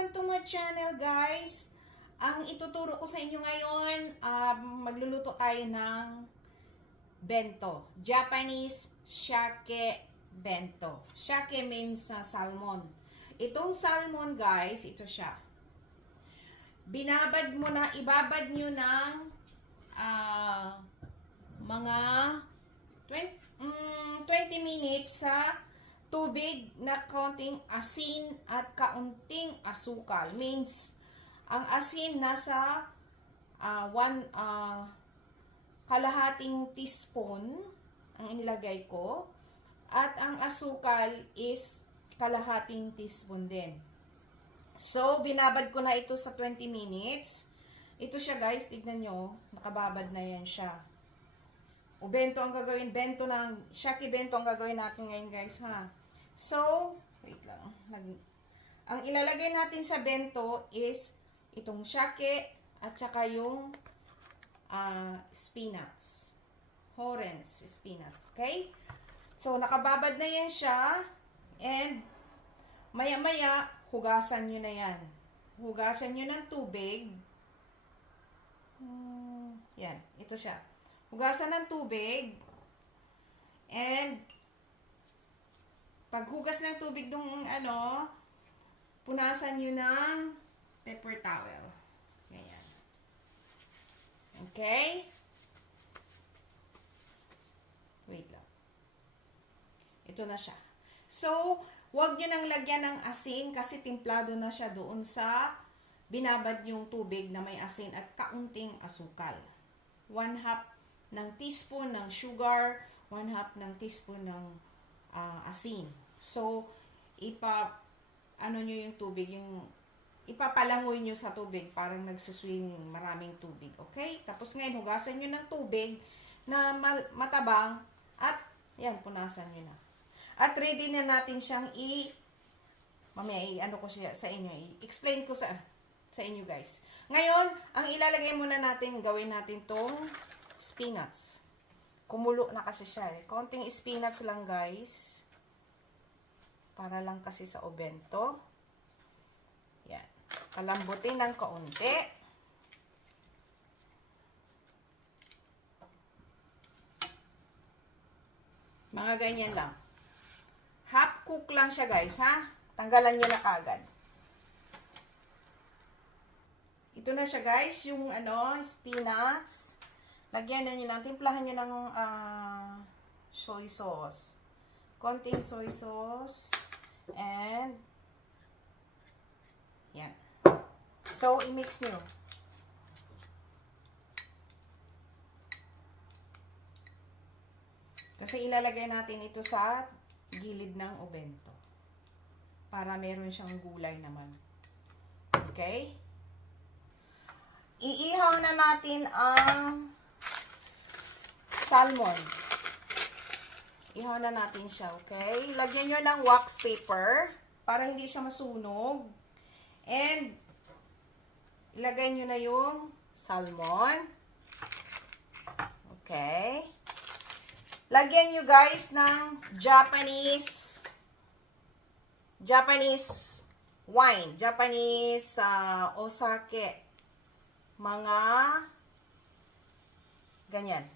Welcome to my channel, guys. Ang ituturo ko sa inyo ngayon, magluluto tayo ng bento. Japanese shake bento. Shake means salmon. Itong salmon, guys, ito siya. Ibabad nyo ng mga 20 minutes sa tubig na kaunting asin at kaunting asukal. Means, ang asin nasa kalahating teaspoon ang inilagay ko. At ang asukal is kalahating teaspoon din. So, binabad ko na ito sa 20 minutes. Ito siya, guys. Tignan nyo. Nakababad na yan siya. O bento ang gagawin. Shake bento ang gagawin natin ngayon, guys, ha. So, wait lang. Ang ilalagay natin sa bento is itong shake at saka yung spinach. Horens spinach. Okay? So, nakababad na yan siya. And, maya-maya, hugasan nyo na yan. Hugasan nyo ng tubig. Yan. Ito siya. Hugasan ng tubig. And, paghugas ng tubig ng punasan nyo ng paper towel. Ganyan. Okay? Wait lang. Ito na siya. So, huwag nyo nang lagyan ng asin kasi timplado na siya doon sa binabad yung tubig na may asin at kaunting asukal. 1/2 ng teaspoon ng sugar, 1/2 ng teaspoon ng asin. So, nyo yung tubig, ipapalangoy nyo sa tubig, parang nagsiswimming, maraming tubig. Okay? Tapos ngayon, hugasan nyo ng tubig na matabang at yan, punasan nyo na. At ready na natin siyang mamaya ko siya sa inyo, i-explain ko sa inyo, guys. Ngayon, ang ilalagay muna natin, gawin natin tong spinach. Kumulo na kasi siya eh. Konting spinach lang, guys. Para lang kasi sa obento. Yan. Kalambutin ng kaunti. Mga ganyan lang. Half cook lang siya, guys, ha? Tanggalan nyo na kagad. Ito na siya, guys, yung spinach. Lagyan nyo lang, timplahan nyo ng soy sauce. Konting soy sauce. And, yan. So, i-mix nyo. Kasi ilalagay natin ito sa gilid ng obento. Para meron siyang gulay naman. Okay? Iihaw na natin ang salmon. Ihaw na natin siya, okay? Lagyan nyo ng wax paper para hindi siya masunog. And, ilagay nyo na yung salmon. Okay? Lagyan nyo, guys, ng Japanese wine. Japanese osake. Mga ganyan.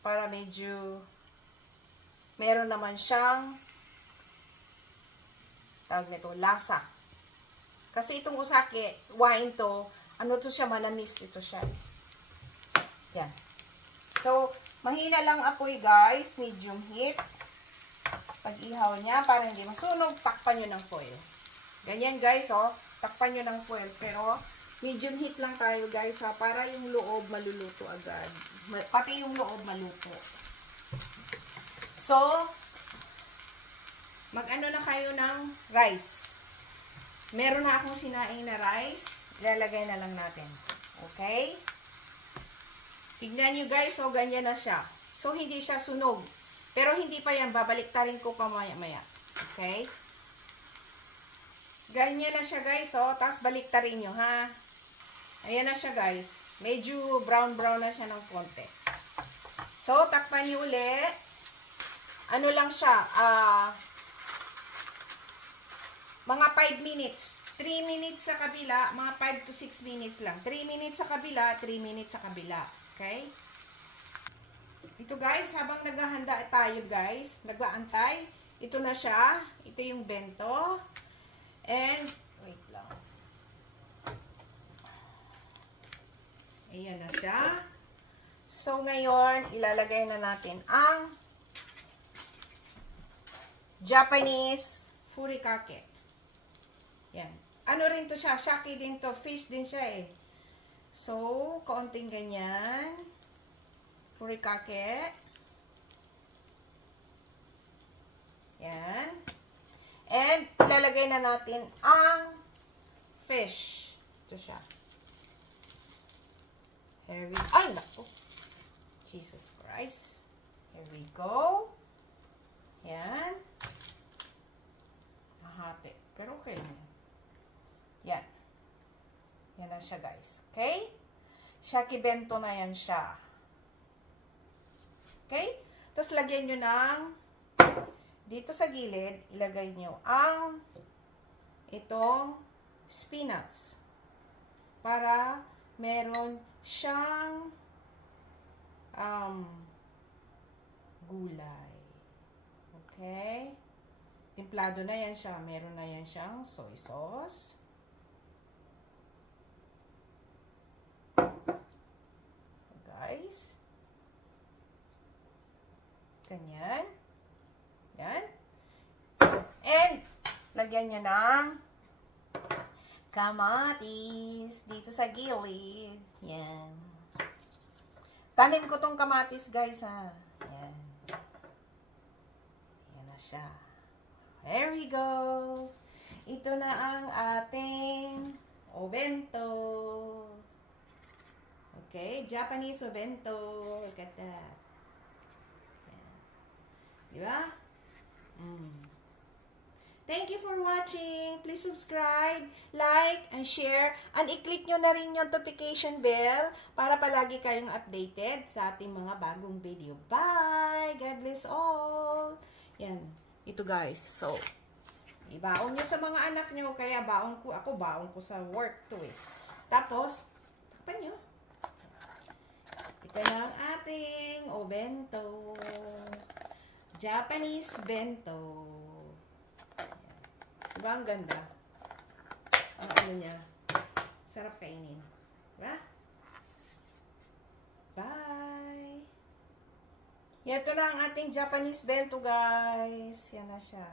Para medyo meron naman siyang tawag nito, lasa. Kasi itong osake, wine to, to siya, manamis ito siya. Yan. So, mahina lang apoy, guys, medium heat. Pag-ihaw niya, para hindi masunog, takpan nyo ng foil. Ganyan, guys, takpan nyo ng foil, pero medium heat lang tayo, guys, ha, para yung loob maluluto agad. Pati yung loob maluto. So, mag-ano na kayo ng rice. Meron na akong sinaing na rice. Ilalagay na lang natin. Okay? Tignan nyo, guys, ganyan na siya. So, hindi siya sunog. Pero hindi pa yan. Babaliktarin ko pa maya-maya. Okay? Ganyan na siya, guys, tapos baliktarin nyo, ha? Ayan na siya, guys. Medyo brown-brown na siya ng konti. So, takpan nyo ulit. Ano lang siya, mga 5 minutes. 3 minutes sa kabila, mga 5 to 6 minutes lang. 3 minutes sa kabila, 3 minutes sa kabila. Okay? Ito guys, habang naghahanda tayo guys, nag-aantay, ito na siya. Ito yung bento. And, wait lang. Ayan na siya. So, ngayon, ilalagay na natin ang Japanese furikake. Yan. Ano rin to siya? Shaki din to. Fish din siya eh. So, kaunting ganyan. Furikake. Yan. And, ilalagay na natin ang fish. Ito siya. Here we go. Ay, naku. Jesus Christ. Here we go. Yan. Mahati. Pero okay lang. Yan. Yan na siya, guys. Okay? Shaki bento na yan siya. Okay? Tapos, lagyan nyo ng dito sa gilid, ilagay nyo ang itong spinach. Para meron siyang gulay. Okay? Timplado na yan siya. Meron na yan siyang soy sauce. Guys. Ganyan. Yan. And, lagyan nyo ng kamatis dito sa gilid. Yan. Tanim ko tong kamatis, guys, ha. Yan. Yan na siya. There we go. Ito na ang ating obento. Okay, Japanese obento. Look at that. Yan. Diba? Thank you for watching. Please subscribe, like, and share. And i-click nyo na rin yung notification bell para palagi kayong updated sa ating mga bagong video. Bye! God bless all! Yan. Ito guys. So, ibaon nyo sa mga anak nyo. Kaya baon ko. Ako baon ko sa work to eh. Tapos, takpan nyo. Ito na ang ating obento. Japanese bento. Diba ang ganda? Ang ano niya. Sarap kainin. Diba? Bye! Ito na ang ating Japanese bento, guys. Yan na siya.